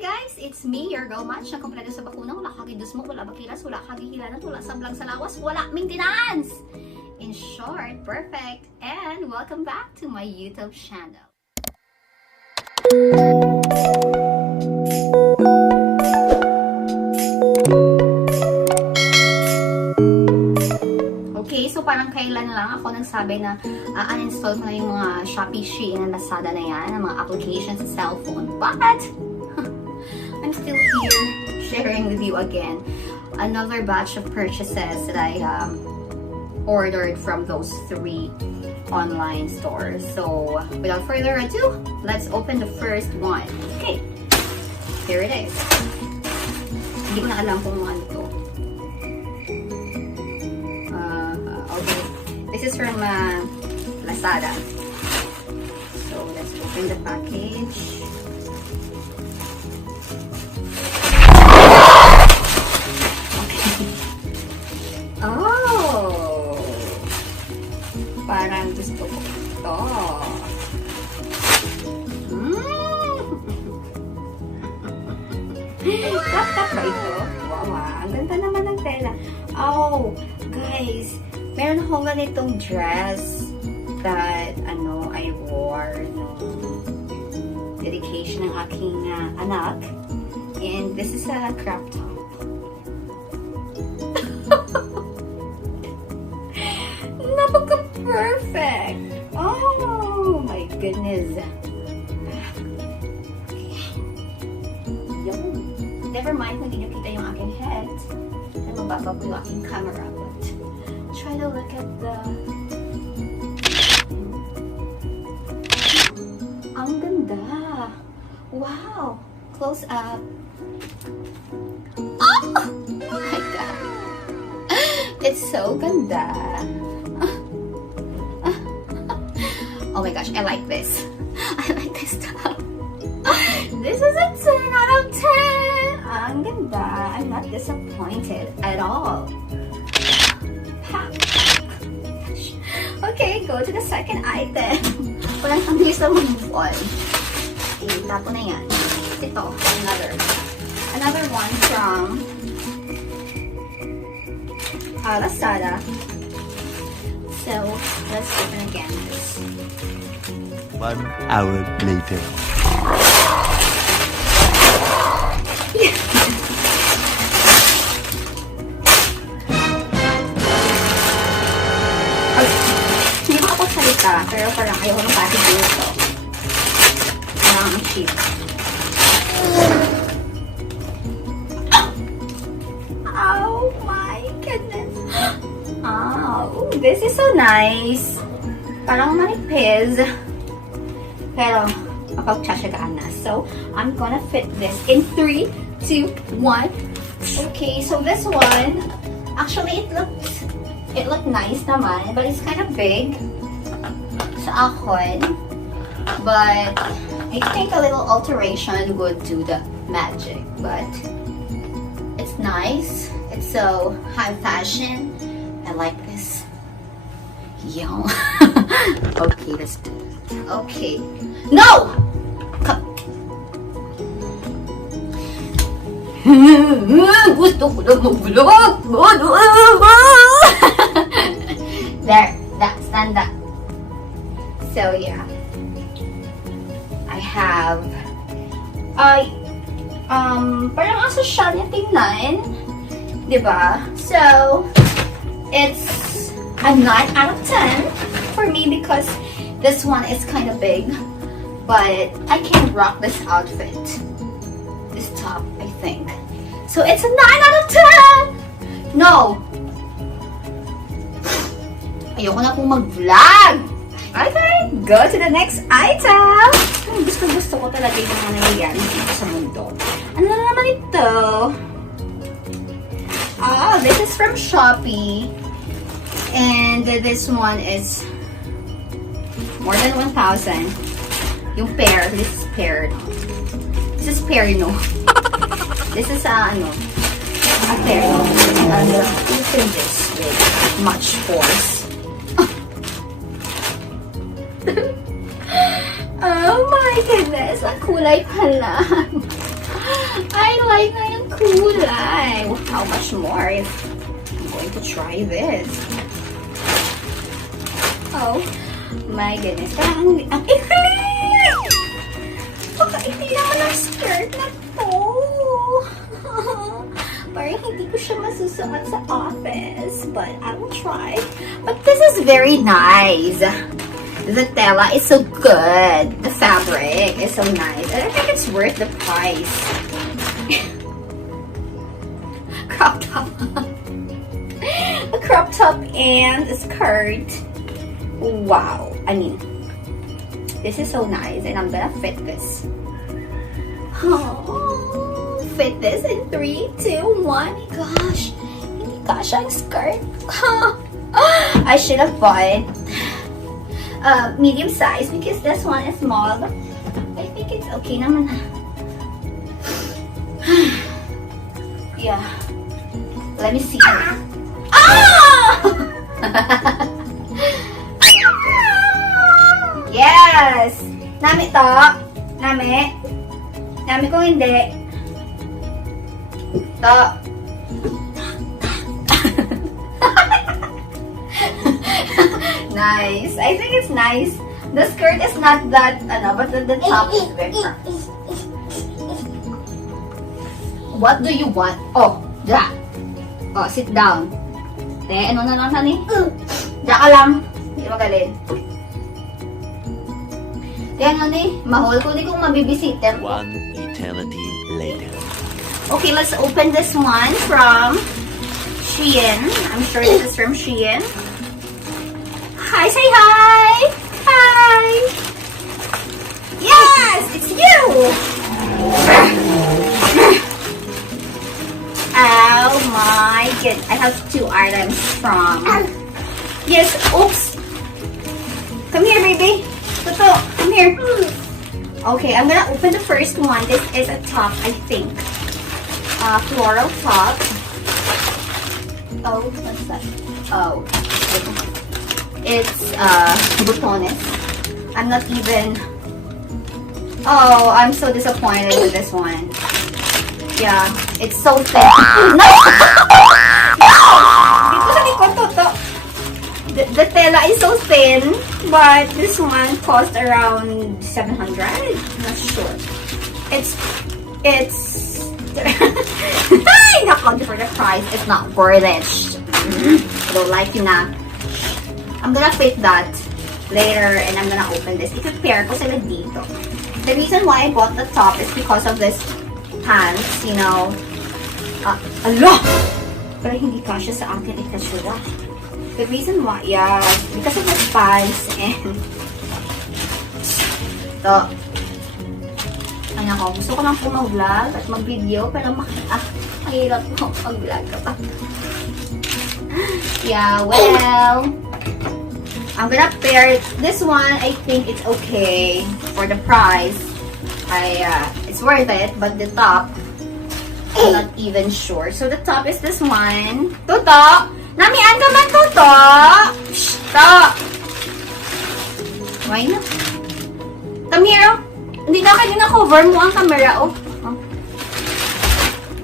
guys! It's me, your girl Match, na kompleto sa bakuna, wala kagidos mo, wala bakilas, wala kagihilanan, wala sablang sa lawas, wala maintenance! In short, perfect! And welcome back to my YouTube channel. Okay, so parang kailan lang ako nagsabi na uninstall ko na yung mga Shopee, Shein, and Lazada na yan, ang mga applications sa cellphone. But I'm still here sharing with you again another batch of purchases that I ordered from those 3 online stores. So without further ado, let's open the first one. Okay, here it is. Hindi ko na alam kung ano to. Okay, this is from Lazada. So let's open the package. Oh! Parang gusto ko ito. Tap-tap ba ito? Wow, ang ganda naman ng tela. Oh, guys, meron akong ganitong dress that, I wore nung dedication ng aking anak. And this is a crop top. Napaka-perfect! Oh my goodness! Yun. Never mind kung hindi nakita yung aking head. And mababa po yung aking camera. But try to look at the... Ang ganda! Wow! Close up! Oh! Oh my God! It's so ganda! Oh my gosh, I like this. I like this top. This is a 10 out of 10. Ang ganda. I'm not disappointed at all. Okay, go to the second item. Walang ang bilis na move on. Okay, tapo na yan. Ito, another one from Lazada. So, let's open again. 1 hour later. Hindi ko ako salita, pero parang ayoko ng package dito. Parang ang cheap. Oh my goodness! Oh, this is so nice. Parang manipis. Pero, mapagtsatsagaan na. So, I'm gonna fit this in 3, 2, 1. Okay, so this one, actually, it looked nice naman, but it's kind of big sa akin. But, I think a little alteration would do the magic. But, it's nice. It's so high fashion. I like this. Yo. Okay, let's do it. Okay. No! Gusto ko na mag-vlog! There. Stand up. So, yeah. I have... parang asosyal niya tingnan. Diba? So, it's a 9 out of 10 for me because this one is kind of big, but I can rock this outfit, this top, I think. So it's a 9 out of 10! No! Ayoko na pong mag-vlog! Okay, go to the next item! Gusto ko talaga yung mga nangyayari dito sa mundo. Ano na naman ito? This is from Shoppee. And this one is more than 1,000. Yung pair, this is pair. This is pair, no? This is a pair. And open this with much force. Oh my goodness, ang kulay pala. I like na yung kulay. How much more if I'm going to try this? Oh my goodness. Parang ang ikli! Baka hindi naman ang skirt na to. Parang hindi ko siya masusuot sa office. But I will try. But this is very nice. The tela is so good. The fabric is so nice. And I think it's worth the price. Crop top. A crop top and a skirt. Wow. I mean, this is so nice. And I'm gonna fit this. Oh, fit this in 3, 2, 1. Gosh. Hindi gosh, ang skirt. I should have bought medium size because this one is small. But I think it's okay naman. Yeah. Let me see. Ah! Yes! Nami to. Nami. Nami kung hindi. To. Nice. I think it's nice. The skirt is not that, but the top is very nice. What do you want? Oh, da. Oh, sit down. Ano na lang ni? Da ka lang. Hindi magaling. Ano ni? Mahol ko di kong mabibisiter. One eternity later. Okay, let's open this one from Shein. I'm sure this is from Shein. Hi, say hi! Hi! Yes! It's you! Oh my goodness. I have 2 items from... Yes, oops! Come here, baby! Toto, come here. Okay, I'm gonna open the first one. This is a top, I think. Floral top. Oh, what's that? Oh. It's botones. I'm not even... Oh, I'm so disappointed with this one. Yeah, it's so thin. No! Dito sa likod to. The tela is so thin, but this one cost around 700. I'm not sure. It's not for the price. It's not worth it. I don't like you na. I'm gonna fit that later and I'm gonna open this. I-prepare ko sila dito. The reason why I bought the top is because of this pants, you know. Alo! Pero hindi kasya sa akin ikasura. The reason why, yeah, because of this pants and to. Ano ko, gusto ko lang po mag-vlog at mag-video pero mahirap po mag-vlog ka pa. Yeah, well, I'm gonna pair this one. I think it's okay for the price. It's worth it, but the top, I'm not even sure. So the top is this one. Toto! Namian ka man, Toto! Shh! To! Why na? Come here, oh. Hindi na kayo na-cover mo ang camera, oh.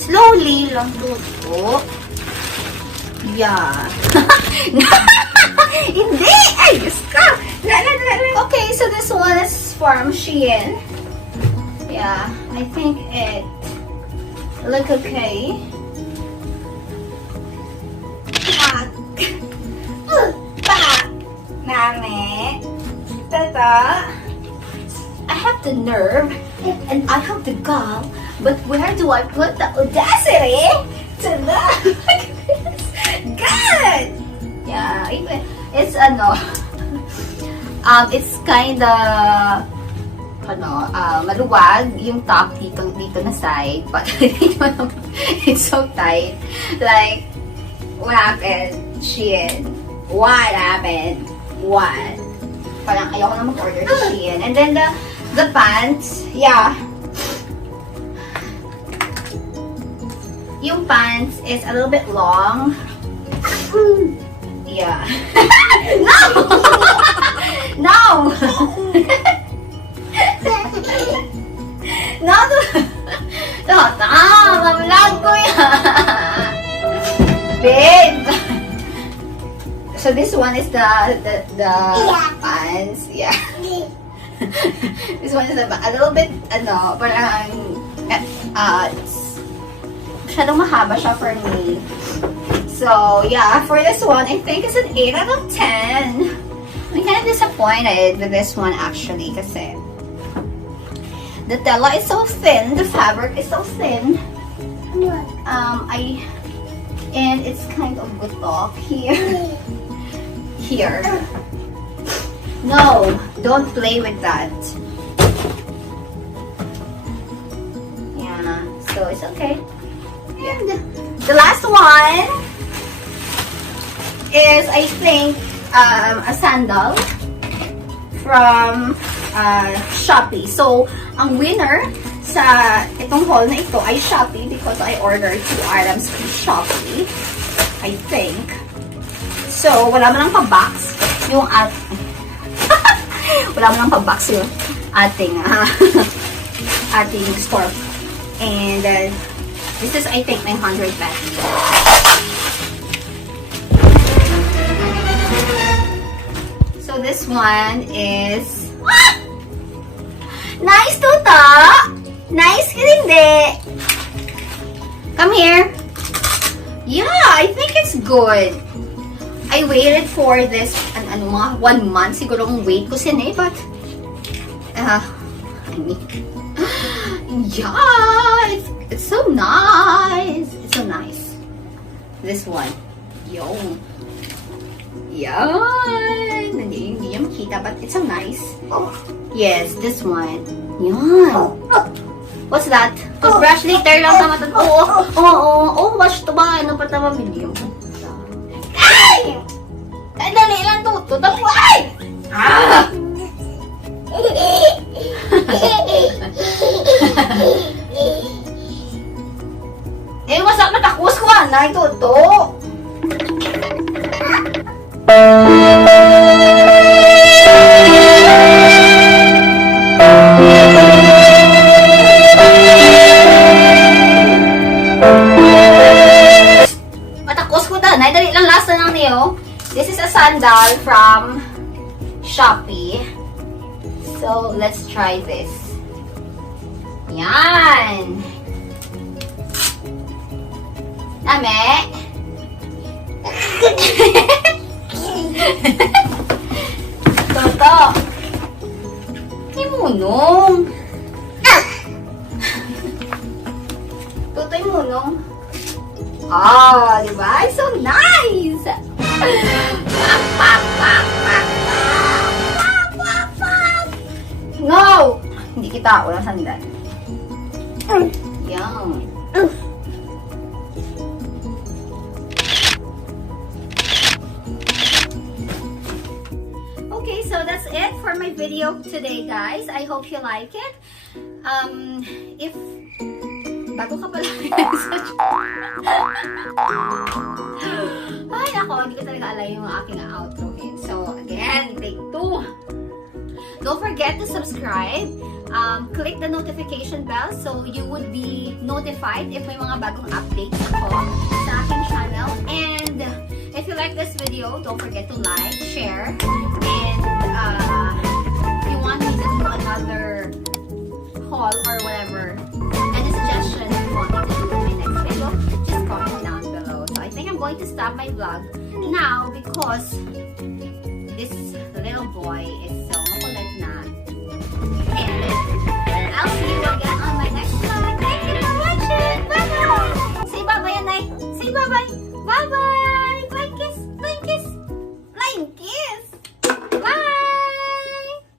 Slowly lang, Toto. Yeah. Hindi! Ay, Diyos ka! Okay, so this one is from Shein. Yeah, I think it look okay. Nami. Tata. I have the nerve and I have the gall, but where do I put the audacity to that? Good! Yeah, even it's it's kinda maluwag yung top dito na side, but it's so tight. Like, what happened? Shein. What happened? What? Parang ayoko na mag-order sa Shein. And then the pants, yeah. Yung pants is a little bit long. Yeah. No! No! No! So this one is the pants. Yeah. This one is a little bit, parang, masyadong mahaba siya for me. So, yeah, for this one, I think it's an 8 out of 10. I'm kind of disappointed with this one, actually, kasi the tela is so thin, the fabric is so thin. And it's kind of butok here. Here. No, don't play with that. Yeah, so it's okay. And the last one is, I think, a sandal from Shopee. So, ang winner sa itong haul na ito ay Shopee because I ordered 2 items from Shopee, I think. So, wala man lang pa-box yung wala man lang pa-box yung ating ating store. And this is, I think, 900 pesos. So, this one is nice, Tuta! Nice, hindi. Come here. Yeah, I think it's good. I waited for this, 1 month siguro ang wait ko sine, but, I mean, yeah, it's so nice. It's so nice. This one. Yo. Yan. Hindi niya makita, but it's so nice. Yes, this one. Yan. What's that? Toothbrush later lang naman. Oo, wash to ba? Ano pa tama video? Ay! Ay, dali lang to. Tutang mo, ay! Ah! Masak matakos ko, anay, toto. Dali lang last na lang niyo. This is a sandal from Shopee. So, let's try this. Yan. Dami. Toto. Imunong. Toto, imunong. Oh, diba? It's so nice! No! Hindi kita. Walang sandal. Yan. Okay, so that's it for my video today, guys. I hope you like it. If bago ka pala ay, ako, hindi ko talaga alam yung aking outro. So, again, take 2. Don't forget to subscribe. Click the notification bell so you would be notified if may mga bagong updates ako sa aking channel. And if you like this video, don't forget to like, share, and if you want me to do another haul or whatever, any suggestions you want me to do in my next video, just comment down below. So I think I'm going to stop my vlog now because this little boy is so makulit na. And I'll see you again on my next vlog. Thank you for watching. Bye-bye! Say bye-bye, Anay. Say bye-bye. Bye-bye!